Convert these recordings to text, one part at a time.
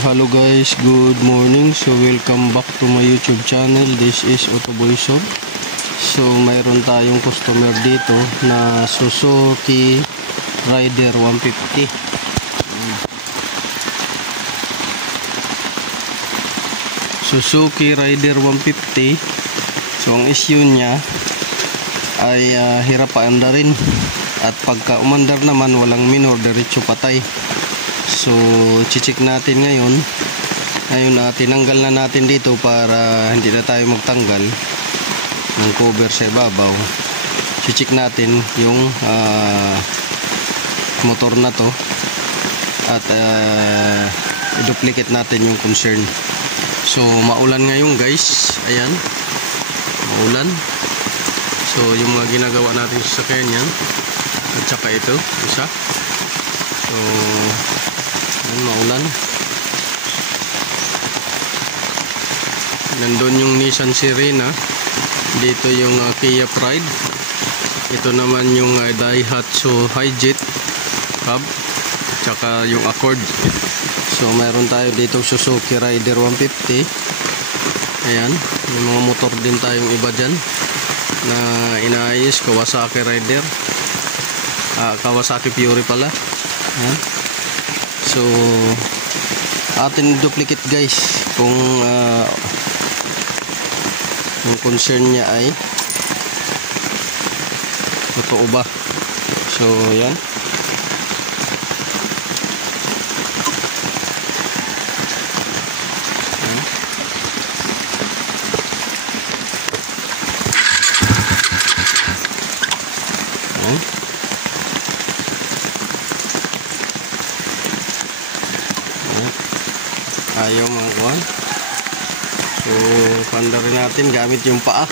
hello guys, good morning. So welcome back to my YouTube channel. This is Otoboy Shop. So mayroon tayong customer dito na Suzuki Rider 150. Suzuki Rider 150. So ang issue niya ay hirap paandarin, at pagka umandar naman walang minor, diretso patay. So check natin ngayon tinanggal na natin dito para hindi na tayo magtanggal ng cover sa ibabaw. Check natin yung motor na to, at i-duplicate natin yung concern. So maulan ngayon guys, ayan, maulan. So yung mga ginagawa natin sa sakyan yan, at saka ito isa. So ayan, maulan. Nandun yung Nissan Sirena, dito yung Kia Pride, ito naman yung Daihatsu Hijet Cab, tsaka yung Accord. So mayroon tayo dito Suzuki Rider 150. Ayan, may mga motor din tayong iba dyan na inaayos. Kawasaki Rider, Kawasaki Fury pala. Ayan. So atin duplicate guys kung yung concern niya ay totoo ba. So yan, ayaw mga kuhan. So pandarin natin gamit yung paa,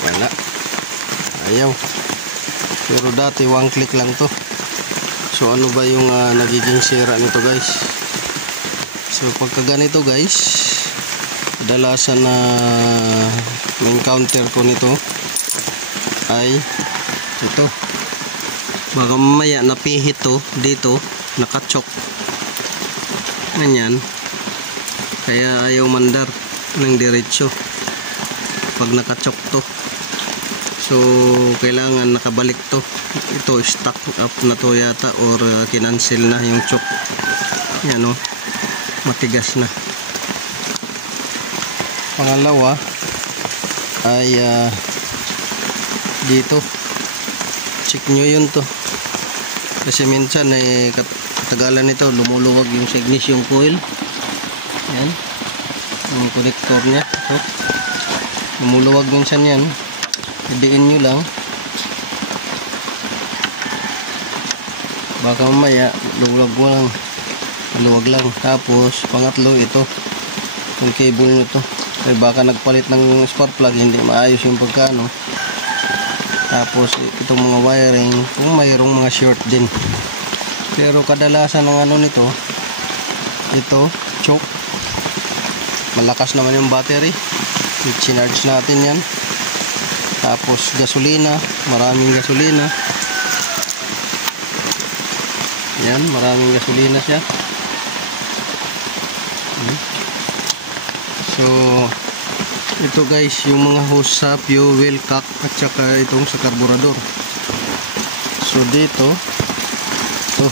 wala, ayaw. Pero dati one click lang to. So ano ba yung nagiging sira nito guys? So pagka ganito guys, kadalasan na ma-encounter ko nito ay ito, baka mamaya napihit to dito, nakachok ganyan, kaya ayaw mandar ng diretso pag nakachok to. So kailangan nakabalik to. Ito stuck up na to yata, or kinancel na yung choke. Yan o, matigas na. Pangalawa ay dito, check nyo yun to, kasi minsan katagalan nito lumuluwag yung sa ignition coil. Yan yung connector nya, so lumuluwag minsan yan. Hidiin nyo lang, baka mamaya luwag lang. Tapos pangatlo, ito yung cable nyo to, ay baka nagpalit ng spark plug, hindi maayos yung pagkano. Tapos itong mga wiring, kung mayroong mga short din. Pero kadalasan ng ano nito, ito choke. Malakas naman yung battery, i-charge natin yan. Tapos gasolina, maraming gasolina. Yan, maraming gasolina siya. So ito guys, yung mga hose sa fuel cock at saka itong sa carburetor. So dito, ito,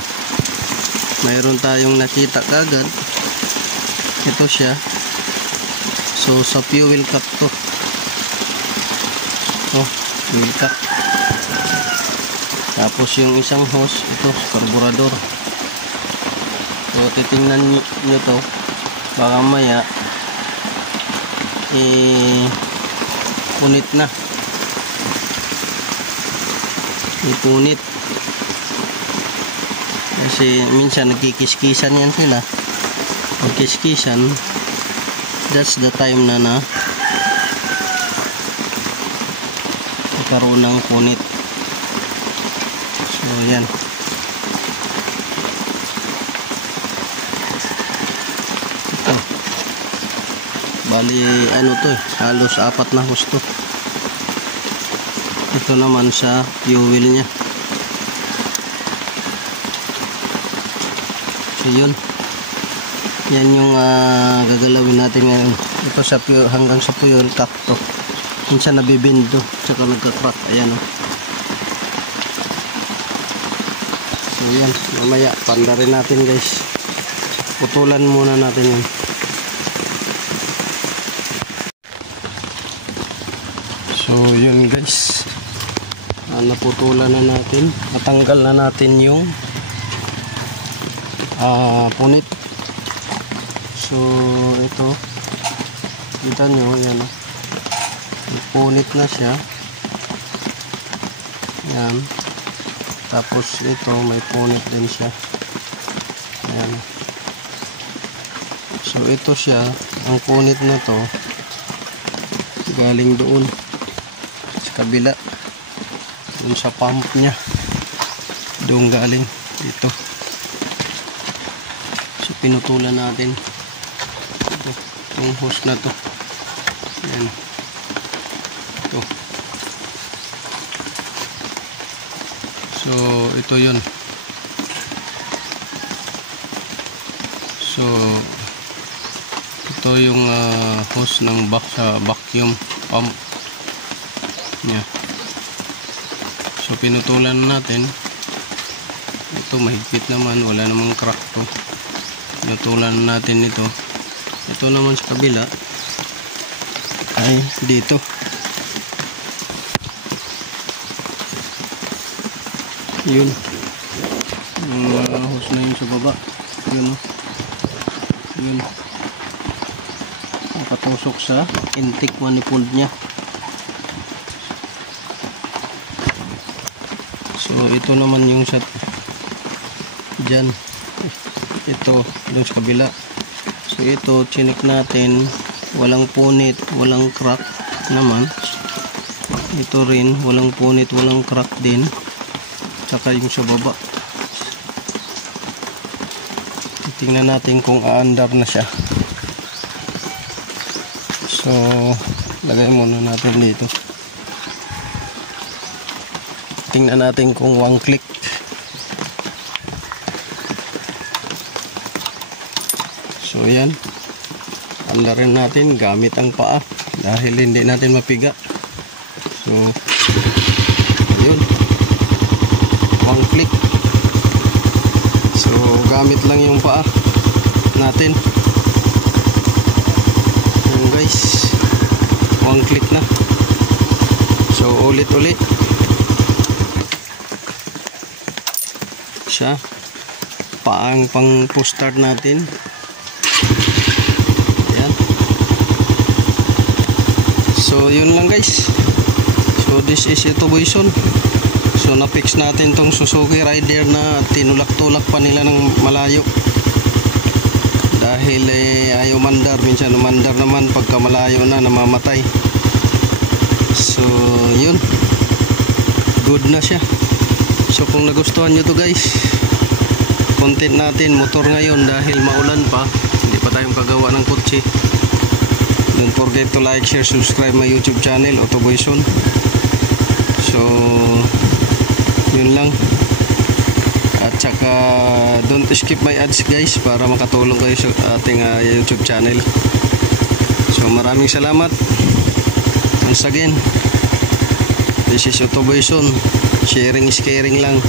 mayroon tayong nakita kagad. Ito siya. So sa fuel cock to. Oh, fuel cock. Tapos yung isang hose, ito sa carburetor. So titingnan nyo to, baka maya punit na, ipunit kasi minsan nagkikiskisan yan sila. Pagkiskisan, that's the time na magkaroon ng punit. So yan, bali ano to, halos 4 na hose to. Ito naman sa fuel nya. yun. Yan yung gagalawin natin ngayon. Ito sa hanggang sa fuel cap to. Minsan nabibindo, tsaka nagka-crack. Ayan oh. So yan, mamaya panda rin natin guys. Putulan muna natin yan. So yun guys, naputulan na natin. Natanggal na natin yung punit. So ito, kita nyo yan oh. Punit na siya. Yan. Tapos ito may punit din siya. Ayan. So ito siya, ang punit na to galing doon sa kabila, doon sa pump nya, doon galing dito. So pinutulan natin itong hose na to. Ayan. Ito. So ito yun. So ito yung hose ng vacuum pump nya. So pinutulan natin. Ito mahigpit naman, wala namang crack to. Pinutulan natin ito. Ito naman sa kabila ay dito. Yun. Hose na yun sa baba. Yun o. Yun. Nakatusok sa intake manifold nya. So ito naman yung sa dyan. Ito yung sa kabila. So ito chinik natin, walang punit, walang crack naman. Ito rin walang punit, walang crack din. Saka yung sa baba, tingnan natin kung aandar na siya. So lagay muna natin dito. Tingnan natin kung 1 click. So yan, andarin natin gamit ang paa dahil hindi natin mapiga. So yun, 1 click. So gamit lang yung paa natin. Yun guys, 1 click na. So ulit-ulit siya. Paang pang push start natin. Ayan. So yun lang guys. So this is itubuison. So na-fix natin tong Suzuki Rider na tinulak-tulak pa nila ng malayo. Dahil ayaw mandar, minsan umandar naman pagka malayo na, namamatay. So yun, good na siya. So kung nagustuhan nyo to guys, content natin motor ngayon dahil maulan pa, hindi pa tayong kagawa ng kotse. Don't forget to like, share, subscribe my YouTube channel, Autoboyson. So yun lang. At saka don't skip my ads guys para makatulong kayo sa ating YouTube channel. So maraming salamat. Once again, this is Autoboyson. Sharing is caring lang.